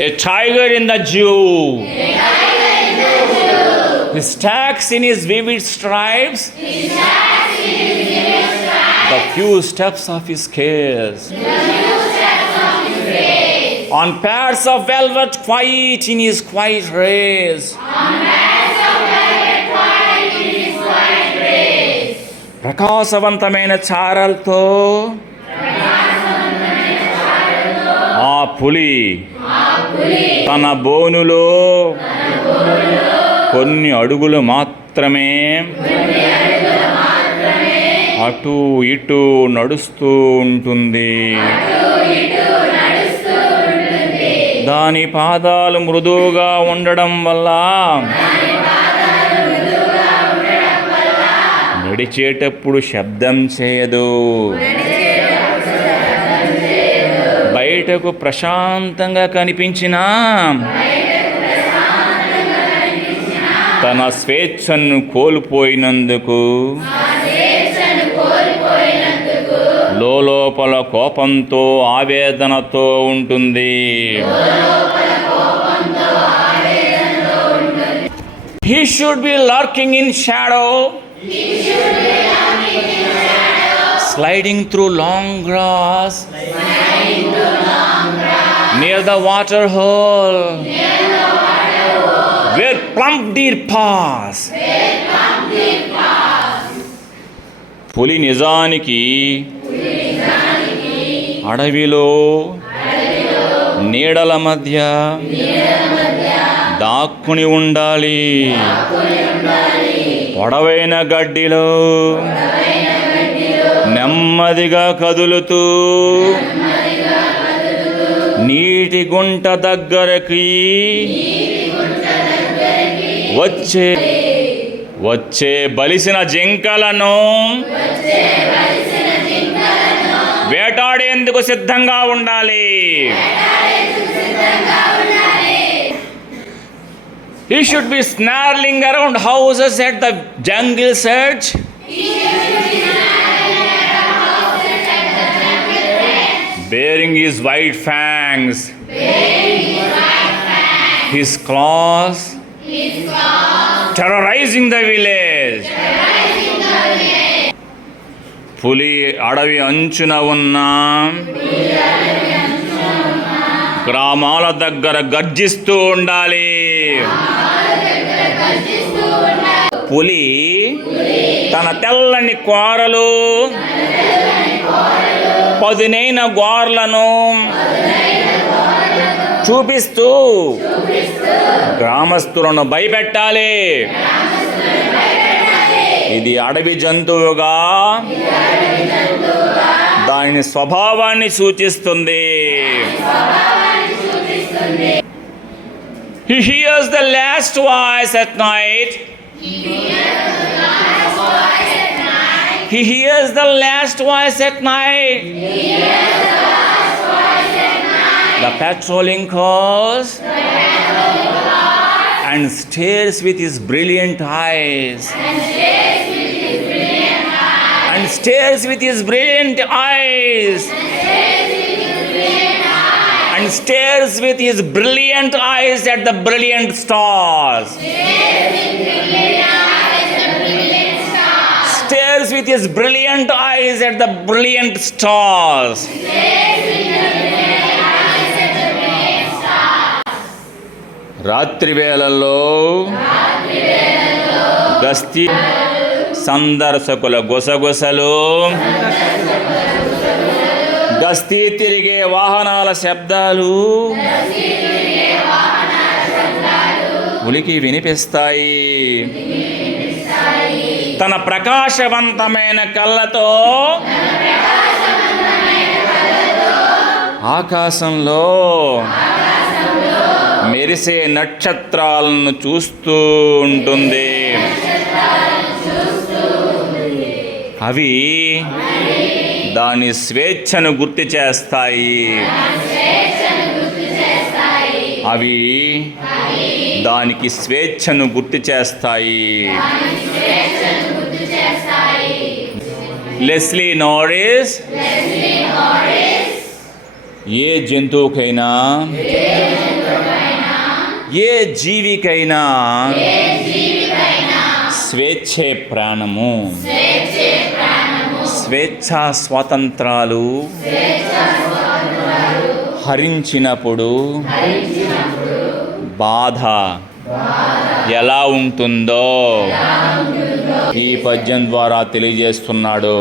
A tiger in the zoo. He stacks in his vivid stripes the few steps of his scales. On pads of velvet quiet in his quiet rays. ప్రకాశవంతమైన చారలతో ఆ పులి తన బోనులో కొన్ని అడుగులు మాత్రమే అటు ఇటు నడుస్తూ ఉంటుంది. దాని పాదాలు మృదువుగా ఉండడం వల్ల నడిచేటప్పుడు శబ్దం చేయదు. బయటకు ప్రశాంతంగా కనిపించినా తన స్వేచ్ఛను కోల్పోయినందుకు లోపల కోపంతో ఆవేదనతో ఉంటుంది. He should be lurking in shadow, sliding through long grass, near the water hole, where plump deer pass. పులి నిజానికి అడవిలో నీడల మధ్య దాక్కుని ఉండాలి. పొడవైన గడ్డిలో నెమ్మదిగా కదులుతూ నీటి గుంట దగ్గరకి వచ్చే బలిసిన జింకలను వేటాడేందుకు సిద్ధంగా ఉండాలి. He should be snarling around houses at the jungle's edge. Bearing his white fangs, his claws, terrorizing the village. పులి అడవి అంచున ఉన్న గ్రామాల దగ్గర గర్జిస్తూ ఉండాలి. పులి తన తెల్లని కోరలు పదునైన గోర్లను చూపిస్తూ గ్రామస్తులను భయపెట్టాలి. ఇది అడవి జంతువుగా దాని స్వభావాన్ని సూచిస్తుంది. He hears the last voice at night. He hears the last voice at night. The patrolling calls and stares with his brilliant eyes. And stares with his brilliant eyes. And stares with his brilliant eyes at the brilliant stars. Stares with his brilliant eyes at the brilliant stars. రాత్రి వేళల్లో గస్తీ సందర్శకుల గుసగుసలు, గస్తీ తిరిగే వాహనాల శబ్దాలు పులికి వినిపిస్తాయి. తన ప్రకాశవంతమైన కళ్ళతో ఆకాశంలో మెరిసే నక్షత్రాలను చూస్తూ ఉంటుంది. అవి దాని స్వేచ్ఛను గుర్తు చేస్తాయి. అవి దానికి స్వేచ్ఛను గుర్తు చేస్తాయి. లెస్లీ నారిస్ ఏ జంతువుకైనా ఏ జీవికైనా స్వేచ్ఛే ప్రాణము. స్వేచ్ఛా స్వాతంత్రాలు హరించినప్పుడు బాధ ఎలా ఉంటుందో ఈ పద్యం ద్వారా తెలియజేస్తున్నాడు.